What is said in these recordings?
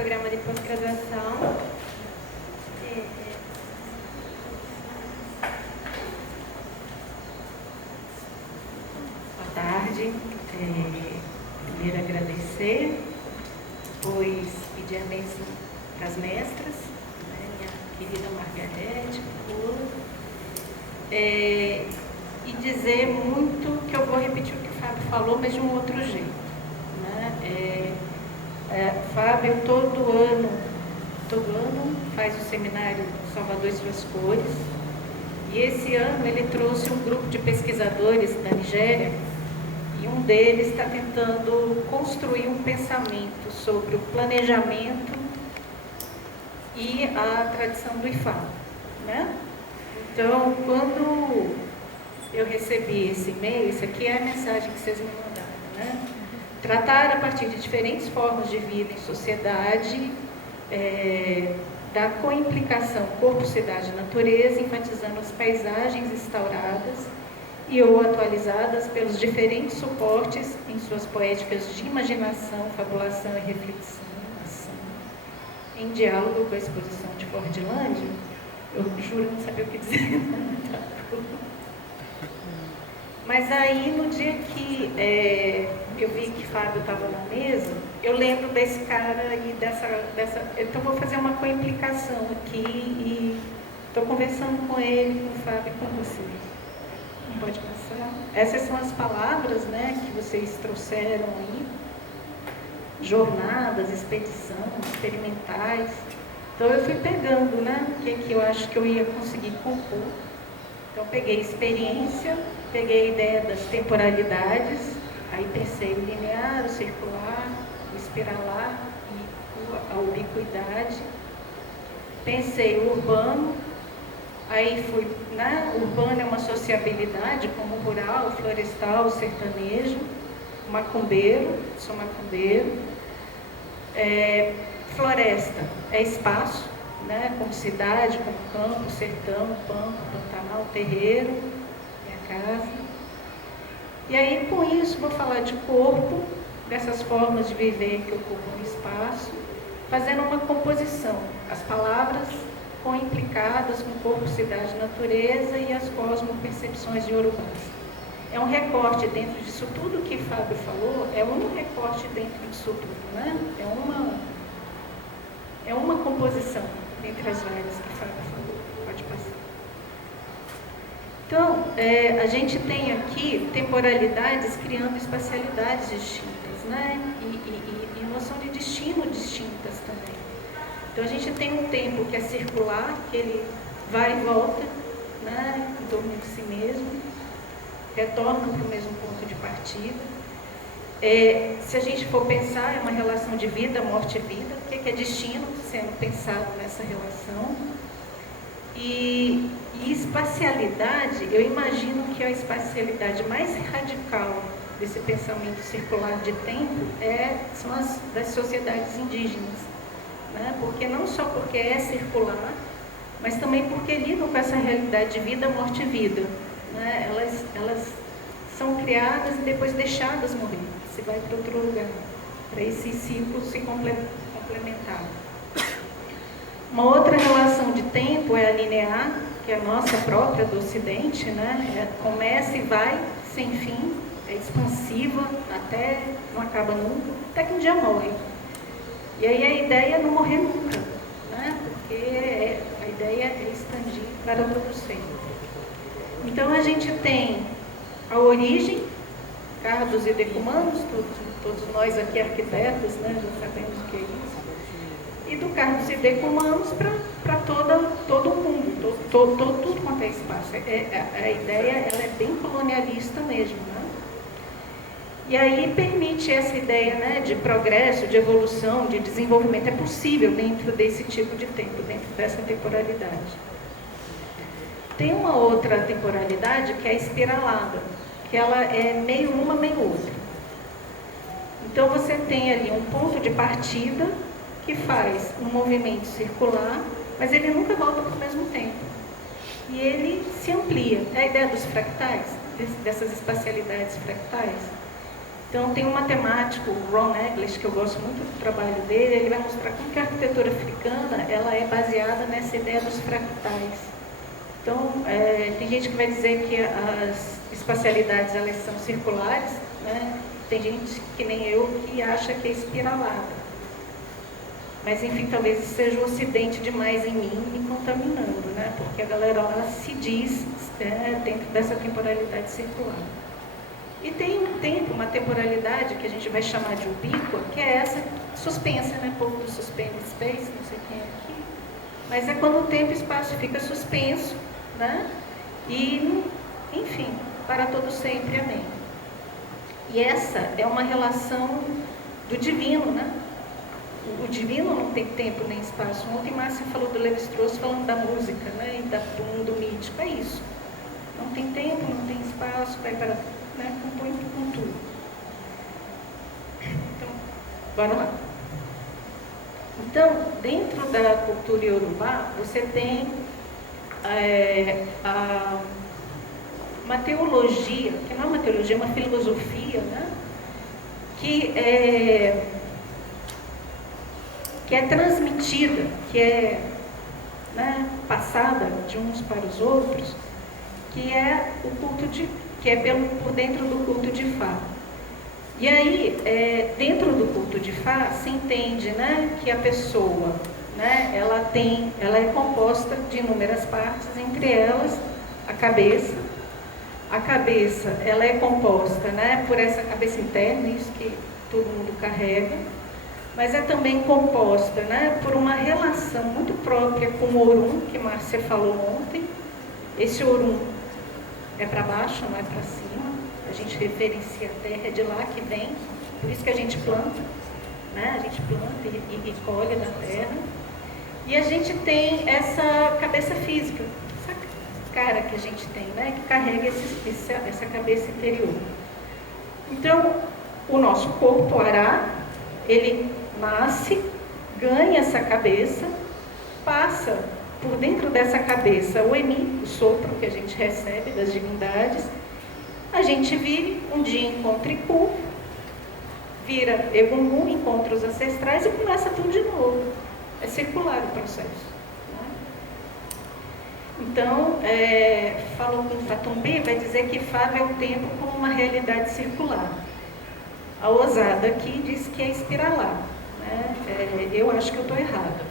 programa de pós-graduação. Boa tarde. Primeiro agradecer, depois pedir a bênção para as mestras, né, minha querida Margarete, e dizer muito que eu vou repetir o que o Fábio falou, mas de um outro jeito. Né? Fábio todo ano faz o seminário Salvador e Suas Cores, e esse ano ele trouxe um grupo de pesquisadores da Nigéria, e um deles está tentando construir um pensamento sobre o planejamento e a tradição do Ifá. Né? Então, quando eu recebi esse e-mail, isso aqui é a mensagem que vocês me mandaram, né? Tratar a partir de diferentes formas de vida em sociedade, da coimplicação corpo, cidade e natureza, enfatizando as paisagens instauradas e ou atualizadas pelos diferentes suportes em suas poéticas de imaginação, fabulação e reflexão, ação. Em diálogo com a exposição de Fordlândia, eu juro não saber o que dizer. Mas aí, no dia que eu vi que Fábio estava na mesa, eu lembro desse cara e dessa... Então, vou fazer uma coimplicação aqui e estou conversando com ele, com o Fábio e com você. Não pode passar? Essas são as palavras, né, que vocês trouxeram aí. Jornadas, expedição, experimentais. Então, eu fui pegando, né, o que eu acho que eu ia conseguir compor. Então, peguei experiência, peguei a ideia das temporalidades, aí pensei o linear, o circular, o espiralar e a ubiquidade. Pensei o urbano, aí fui, né, urbano é uma sociabilidade, como rural, florestal, sertanejo, macumbeiro, sou macumbeiro. Floresta é espaço, né, como cidade, como campo, sertão, pampa, pantanal, terreiro, minha casa. E aí, com isso, vou falar de corpo, dessas formas de viver que ocupam o espaço, fazendo uma composição, as palavras coimplicadas com corpo, cidade, natureza e as cosmopercepções de Yorubás. É um recorte dentro disso tudo que Fábio falou, é um recorte dentro disso tudo, né? É uma composição entre as várias que Fábio falou. Pode passar. Então, a gente tem aqui temporalidades criando espacialidades distintas, né? E noção de destino distintas também. Então, a gente tem um tempo que é circular, que ele vai e volta, né, em torno de si mesmo, retorna para o mesmo ponto de partida. Se a gente for pensar, é uma relação de vida, morte e vida. O que é destino sendo pensado nessa relação? E espacialidade, eu imagino que a espacialidade mais radical desse pensamento circular de tempo são as das sociedades indígenas, né? Porque não só porque é circular, mas também porque lidam com essa realidade de vida, morte e vida, né? Elas são criadas e depois deixadas morrer, se vai para outro lugar, para esse ciclo se complementar. Uma outra relação de tempo é a linear, que é a nossa própria do Ocidente, né? Começa e vai sem fim, é expansiva, até não acaba nunca, até que um dia morre. E aí a ideia é não morrer nunca, né? Porque a ideia é expandir para todo sempre. Então a gente tem a origem, cardos e decumanos, todos nós aqui arquitetos, né, já sabemos o que é isso. E do cardos e decumanos para todo o mundo, tudo quanto é espaço. A ideia ela é bem colonialista mesmo, né? E aí permite essa ideia, né, de progresso, de evolução, de desenvolvimento. É possível dentro desse tipo de tempo, dentro dessa temporalidade. Tem uma outra temporalidade que é a espiralada, que ela é meio uma, meio outra. Então você tem ali um ponto de partida que faz um movimento circular, mas ele nunca volta para o mesmo tempo. E ele se amplia. É a ideia dos fractais, dessas espacialidades fractais. Então, tem um matemático, Ron Eglish, que eu gosto muito do trabalho dele, ele vai mostrar como que a arquitetura africana ela é baseada nessa ideia dos fractais. Então, tem gente que vai dizer que as espacialidades elas são circulares, né? Tem gente que nem eu que acha que é espiralada. Mas, enfim, talvez seja um ocidente demais em mim me contaminando, né? Porque a galera ela se diz dentro dessa temporalidade circular. E tem um tempo, uma temporalidade que a gente vai chamar de ubíqua, que é essa suspensa, né? Pouco do suspended space, não sei quem é aqui. Mas é quando o tempo e o espaço fica suspenso, né? E, enfim, para todo sempre, amém. E essa é uma relação do divino, né? O divino não tem tempo nem espaço. Ontem Márcia falou do Lévi-Strauss falando da música, né? E do mundo mítico, é isso. Não tem tempo, não tem espaço, vai para, né? Compõe com tudo. Então, bora lá. Então, dentro da cultura iorubá, você tem uma teologia, que não é uma teologia, é uma filosofia, né? Que é transmitida, que é, né, passada de uns para os outros, que é o culto que é por dentro do culto de Fá. E aí, dentro do culto de Fá, se entende, né, que a pessoa, né, ela é composta de inúmeras partes, entre elas a cabeça. A cabeça, ela é composta, né, por essa cabeça interna, isso que todo mundo carrega, mas é também composta, né, por uma relação muito própria com o Orum, que Márcia falou ontem. Esse Orum é para baixo, não é para cima. A gente referencia a terra, é de lá que vem, por isso que a gente planta, né? A gente planta e colhe da terra. E a gente tem essa cabeça física, essa cara que a gente tem, né? Que carrega essa cabeça interior. Então, o nosso corpo, o Ará, ele nasce, ganha essa cabeça, passa por dentro dessa cabeça o Emi, o sopro que a gente recebe das divindades. A gente vive, um dia encontra Iku, vira Egungun, encontra os ancestrais e começa tudo de novo. É circular o processo. Né? Então, falou com Fatumbi, vai dizer que Fá vê o tempo como uma realidade circular. A Osada aqui diz que é espiralar. Né? Eu acho que eu estou errada.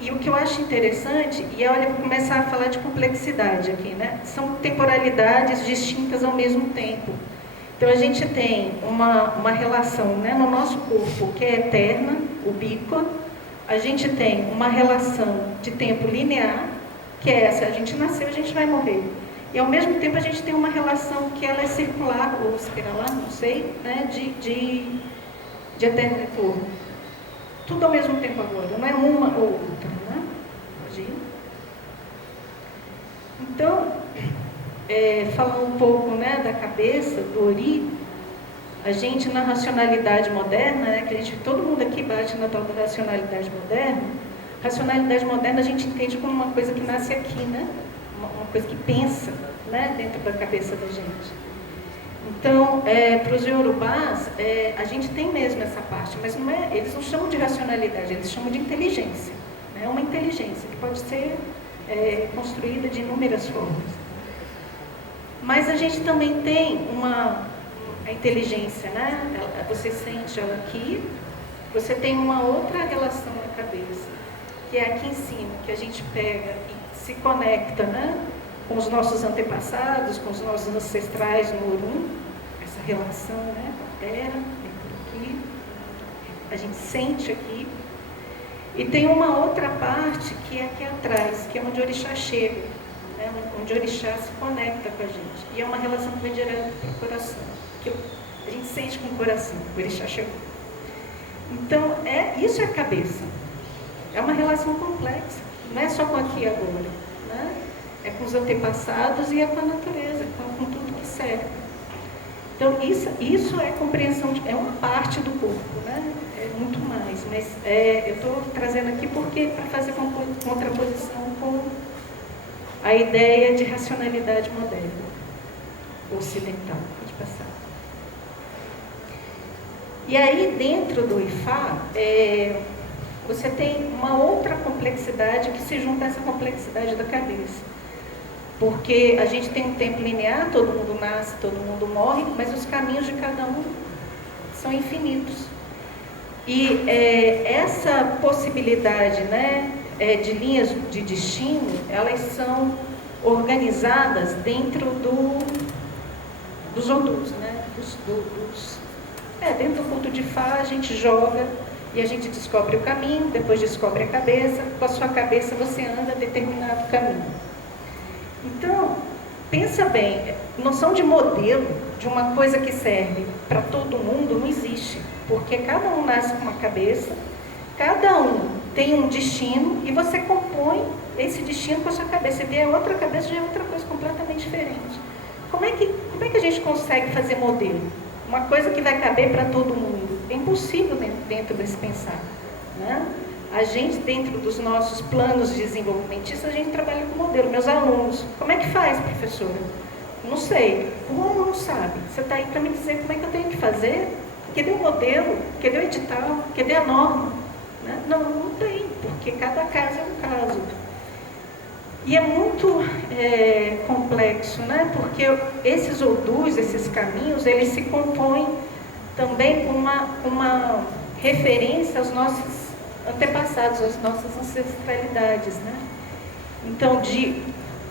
E o que eu acho interessante, e olha, vou começar a falar de complexidade aqui, né? São temporalidades distintas ao mesmo tempo. Então a gente tem uma relação, né, no nosso corpo que é eterna, ubíqua. A gente tem uma relação de tempo linear, que é essa, a gente nasceu, a gente vai morrer. E ao mesmo tempo a gente tem uma relação que ela é circular, ou espiralar, não sei, né, de eterno retorno. Tudo ao mesmo tempo agora, não é uma ou outra, né? Imagina. Então, falando um pouco, né, da cabeça, do Ori, a gente na racionalidade moderna, né, que todo mundo aqui bate na tal da racionalidade moderna, racionalidade moderna a gente entende como uma coisa que nasce aqui, né? Uma coisa que pensa, né, dentro da cabeça da gente. Então, para os iorubás, a gente tem mesmo essa parte, mas não eles não chamam de racionalidade, eles chamam de inteligência. É uma inteligência que pode ser construída de inúmeras formas. Mas a gente também tem a inteligência, né? Você sente ela aqui, você tem uma outra relação na cabeça, que é aqui em cima, que a gente pega e se conecta, né, com os nossos antepassados, com os nossos ancestrais no Orum, essa relação, né, com a terra, vem por aqui, a gente sente aqui. E tem uma outra parte que é aqui atrás, que é onde o orixá chega, né, onde o orixá se conecta com a gente. E é uma relação que vem direto para o coração, que a gente sente com o coração, o orixá chegou. Então, isso é a cabeça. É uma relação complexa, não é só com aqui e agora, né? É com os antepassados e é com a natureza, com tudo que serve. Então, isso é compreensão, é uma parte do corpo, né? É muito mais, mas eu estou trazendo aqui porque para fazer contraposição com a ideia de racionalidade moderna, ocidental. Pode passar. E aí, dentro do IFA, você tem uma outra complexidade que se junta a essa complexidade da cabeça. Porque a gente tem um tempo linear, todo mundo nasce, todo mundo morre, mas os caminhos de cada um são infinitos. E essa possibilidade, né, de linhas de destino, elas são organizadas dentro dos odus, né? Dentro do culto de Fá, a gente joga e a gente descobre o caminho, depois descobre a cabeça, com a sua cabeça você anda determinado caminho. Então, pensa bem, noção de modelo, de uma coisa que serve para todo mundo, não existe. Porque cada um nasce com uma cabeça, cada um tem um destino e você compõe esse destino com a sua cabeça. Se vier outra cabeça, já é outra coisa completamente diferente. Como é que a gente consegue fazer modelo? Uma coisa que vai caber para todo mundo. É impossível dentro desse pensar, né? A gente, dentro dos nossos planos desenvolvimentistas, a gente trabalha com modelo. Meus alunos, como é que faz, professora? Não sei. Como não sabe? Você está aí para me dizer como é que eu tenho que fazer? Cadê o modelo? Cadê o edital? Cadê a norma? Né? Não tem, porque cada caso é um caso. E é muito complexo, né? Porque esses odus, esses caminhos, eles se compõem também com uma referência aos nossos antepassados, às nossas ancestralidades, né? Então, de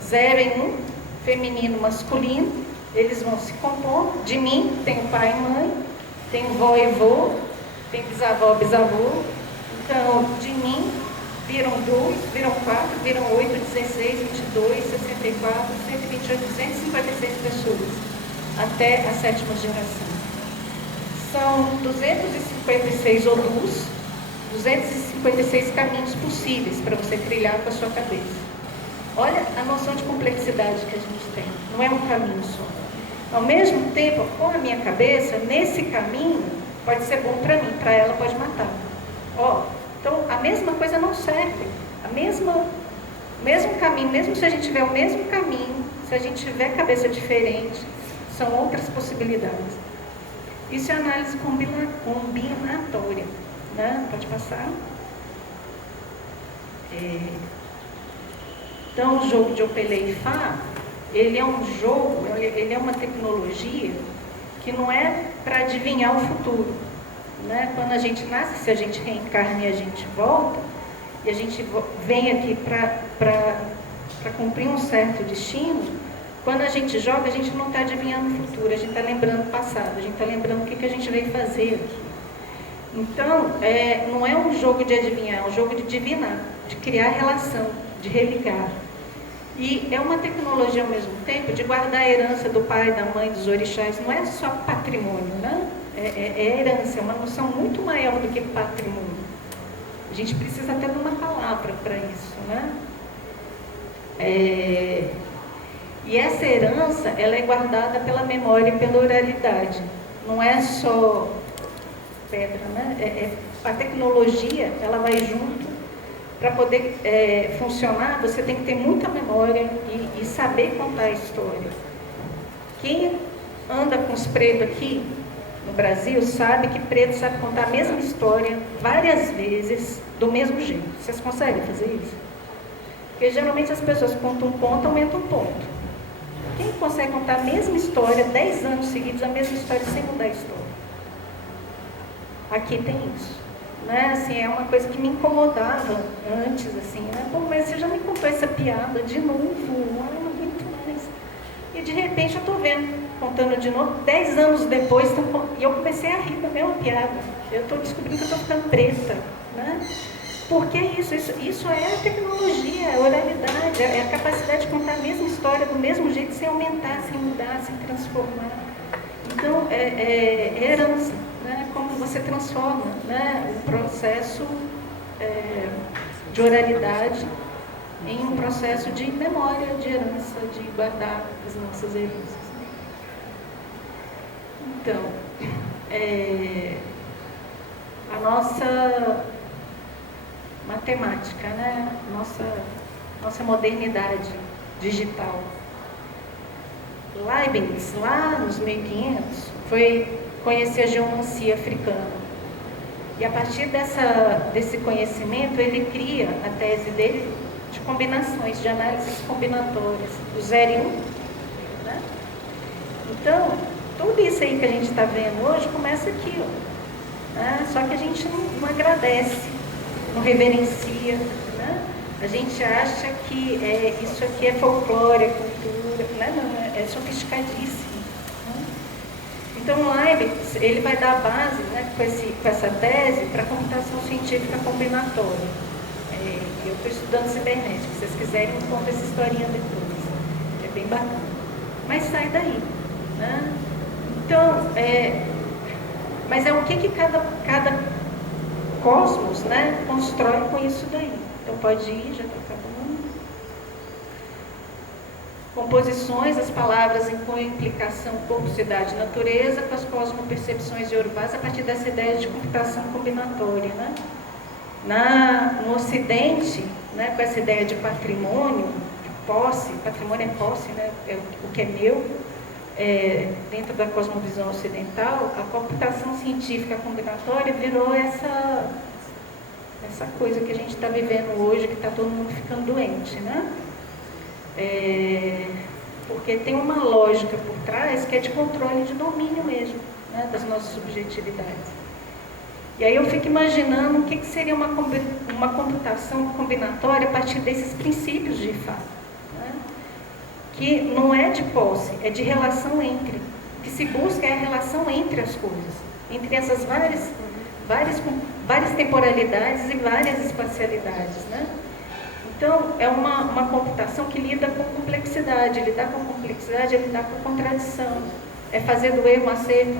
0 em 1, feminino, masculino, eles vão se compor. De mim, tem pai e mãe, tem vó e vô, tem bisavó, bisavô. Então, de mim, viram 2, viram 4, viram 8, 16, 22, 64, 128, 256 pessoas, até a 7ª geração. São 256 odus, 256 caminhos possíveis para você trilhar com a sua cabeça. Olha a noção de complexidade que a gente tem, não é um caminho só. Ao mesmo tempo, com a minha cabeça, nesse caminho, pode ser bom para mim, para ela pode matar. Então, a mesma coisa não serve. Mesmo caminho, mesmo se a gente tiver o mesmo caminho, se a gente tiver cabeça diferente, são outras possibilidades. Isso é análise combinatória, né? Pode passar. Então, o jogo de Opelé e Fá, ele é um jogo, ele é uma tecnologia que não é para adivinhar o futuro, né? Quando a gente nasce, se a gente reencarna e a gente volta, e a gente vem aqui para cumprir um certo destino, quando a gente joga, a gente não está adivinhando o futuro, a gente está lembrando o passado, a gente está lembrando o que a gente veio fazer aqui. Então, não é um jogo de adivinhar, é um jogo de divinar, de criar relação, de religar. E é uma tecnologia ao mesmo tempo de guardar a herança do pai, da mãe, dos orixás. Não é só patrimônio, né? É herança, é uma noção muito maior do que patrimônio. A gente precisa até de uma palavra para isso, né? E essa herança, ela é guardada pela memória e pela oralidade. Não é só pedra, né? A tecnologia, ela vai junto. Para poder funcionar, você tem que ter muita memória e saber contar a história. Quem anda com os pretos aqui no Brasil sabe que preto sabe contar a mesma história várias vezes do mesmo jeito. Vocês conseguem fazer isso? Porque geralmente as pessoas contam um ponto, aumentam um ponto. Quem consegue contar a mesma história 10 anos seguidos, a mesma história sem mudar a história? Aqui tem isso. Né? Assim, é uma coisa que me incomodava antes, assim, né? Pô, mas você já me contou essa piada de novo, não aguento mais. E de repente eu estou vendo, contando de novo, 10 anos depois, e eu comecei a rir da mesma piada. Eu estou descobrindo que eu estou ficando preta, né? Porque isso é a tecnologia, é a oralidade, é a capacidade de contar a mesma história do mesmo jeito, sem aumentar, sem mudar, sem transformar. Então, é herança. Né, como você transforma, né, o processo de oralidade em um processo de memória, de herança, de guardar as nossas heranças. Então, a nossa matemática, né, nossa modernidade digital. Leibniz, lá nos 1500, foi conhecer a geomancia africana. E a partir desse conhecimento, ele cria a tese dele de combinações, de análises combinatórias, do 0 e 1. Né? Então, tudo isso aí que a gente está vendo hoje começa aqui, ó. Né? Só que a gente não agradece, não reverencia. Né? A gente acha que isso aqui é folclore, é cultura. Né? Não, é sofisticadíssimo. Né? Então, Leibniz, ele vai dar a base, né, com essa tese para a computação científica combinatória. Eu estou estudando cibernética, se vocês quiserem, eu conto essa historinha depois. É bem bacana. Mas sai daí. Né? Então, mas é o que cada cosmos, né, constrói com isso daí. Então, pode ir, já está acabando. Composições, as palavras incluem implicação corpo, cidade, natureza, com as cosmopercepções de Yorubás a partir dessa ideia de computação combinatória. Né? No Ocidente, né, com essa ideia de patrimônio, de posse, patrimônio é posse, né, é o que é meu, dentro da cosmovisão ocidental, a computação científica combinatória virou essa coisa que a gente está vivendo hoje, que está todo mundo ficando doente, né? Porque tem uma lógica por trás que é de controle de domínio mesmo, né, das nossas subjetividades. E aí eu fico imaginando o que seria uma computação combinatória a partir desses princípios de Fá, né? Que não é de posse, é de relação entre. O que se busca é a relação entre as coisas, entre essas várias temporalidades e várias espacialidades. Né? Então, é uma computação que lida com complexidade. Lidar com complexidade é lidar com contradição. É fazer do erro um acerto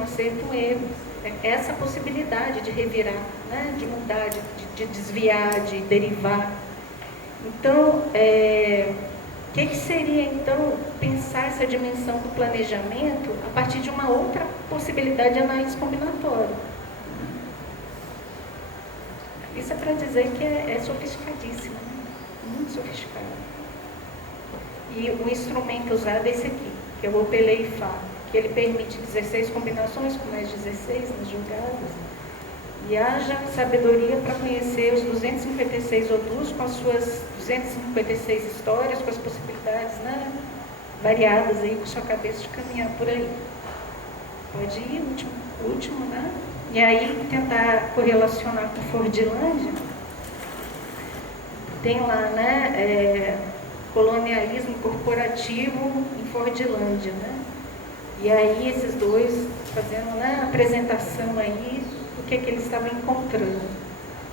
um erro. É essa possibilidade de revirar, né? De mudar, de desviar, de derivar. Então, o que seria, então, pensar essa dimensão do planejamento a partir de uma outra possibilidade de análise combinatória? Isso é para dizer que é sofisticadíssimo, né? Muito sofisticado. E o instrumento usado é esse aqui, que é o Opelei Fá, que ele permite 16 combinações com mais 16 nas jogadas, e haja sabedoria para conhecer os 256 odus com as suas 256 histórias, com as possibilidades, né, variadas aí, com sua cabeça de caminhar por aí. Pode ir, último, né? E aí tentar correlacionar com Fordilândia. Tem lá, né, colonialismo corporativo em Fordilândia, né? E aí esses dois fazendo, né, a apresentação aí do que eles estavam encontrando.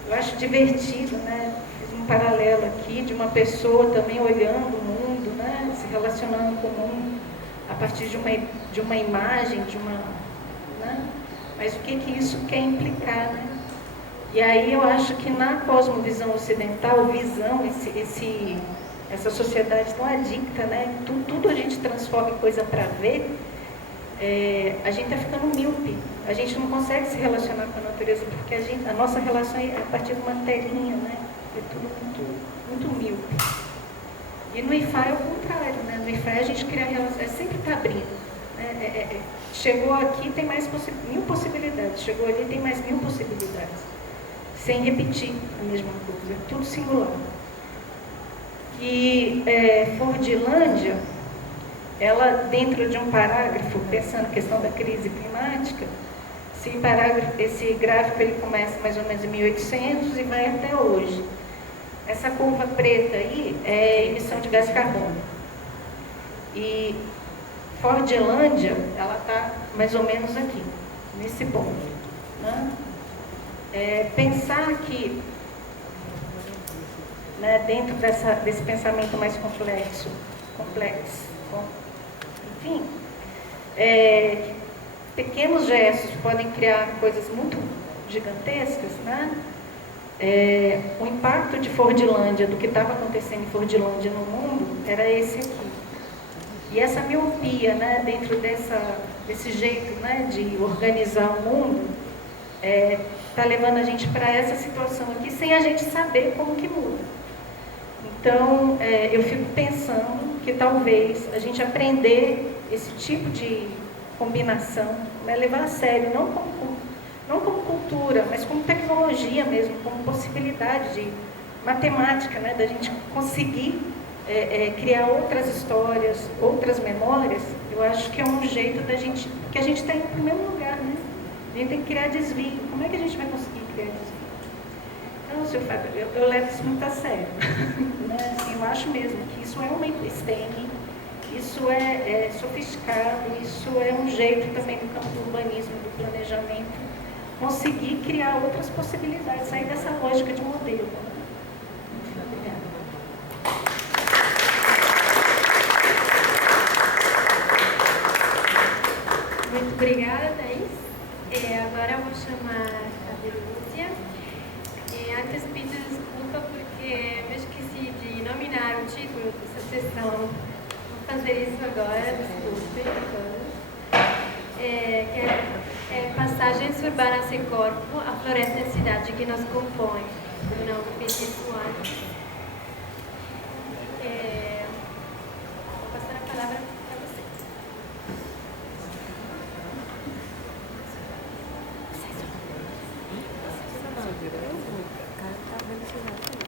Eu acho divertido, né? Fiz um paralelo aqui de uma pessoa também olhando o mundo, né, se relacionando com o mundo a partir de uma imagem, né? Mas o que isso quer implicar, né? E aí eu acho que na cosmovisão ocidental, essa sociedade tão adicta, né? Tudo a gente transforma em coisa para ver, a gente está ficando míope. A gente não consegue se relacionar com a natureza, porque a nossa relação é a partir de uma telinha, né? É tudo muito míope. E no IFA é o contrário, né? No IFA a gente cria relação, sempre está abrindo. Né? Chegou aqui, tem mais 1000 possibilidades. Chegou ali, tem mais 1000 possibilidades. Sem repetir a mesma coisa, é tudo singular. E Fordilândia, ela, dentro de um parágrafo, pensando na questão da crise climática, esse gráfico ele começa mais ou menos em 1800 e vai até hoje. Essa curva preta aí é emissão de gás carbono. E Fordilândia, ela está mais ou menos aqui, nesse ponto. Né? Pensar que, né, dentro desse pensamento mais complexo, enfim, pequenos gestos podem criar coisas muito gigantescas, né? O impacto de Fordilândia, do que estava acontecendo em Fordilândia no mundo, era esse aqui. E essa miopia, né, dentro desse jeito, né, de organizar o mundo, está levando a gente para essa situação aqui, sem a gente saber como que muda. Então, eu fico pensando que talvez a gente aprender esse tipo de combinação né? Levar a sério, não como cultura, mas como tecnologia mesmo, como possibilidade de matemática, né? Da gente conseguir criar outras histórias, outras memórias. Eu acho que é um jeito da gente, que a gente está em primeiro lugar, né? A gente tem que criar desvio. Como é que a gente vai conseguir criar desvio? Então, senhor Fábio, eu levo isso muito a sério. Né? Assim, eu acho mesmo que isso é uma episteme, isso é sofisticado, isso é um jeito também do campo do urbanismo, do planejamento, conseguir criar outras possibilidades, sair dessa lógica de modelo. Muito obrigada. Muito obrigada, Thais. Agora eu vou chamar a Lúcia. Antes peço desculpa porque me esqueci de nominar o título dessa sessão. Vou fazer isso agora, desculpe a todos. Que é Passagens Urbanas sem Corpo, a Floresta e Cidade que nos compõe. Eu não fiz isso antes. Vou passar a palavra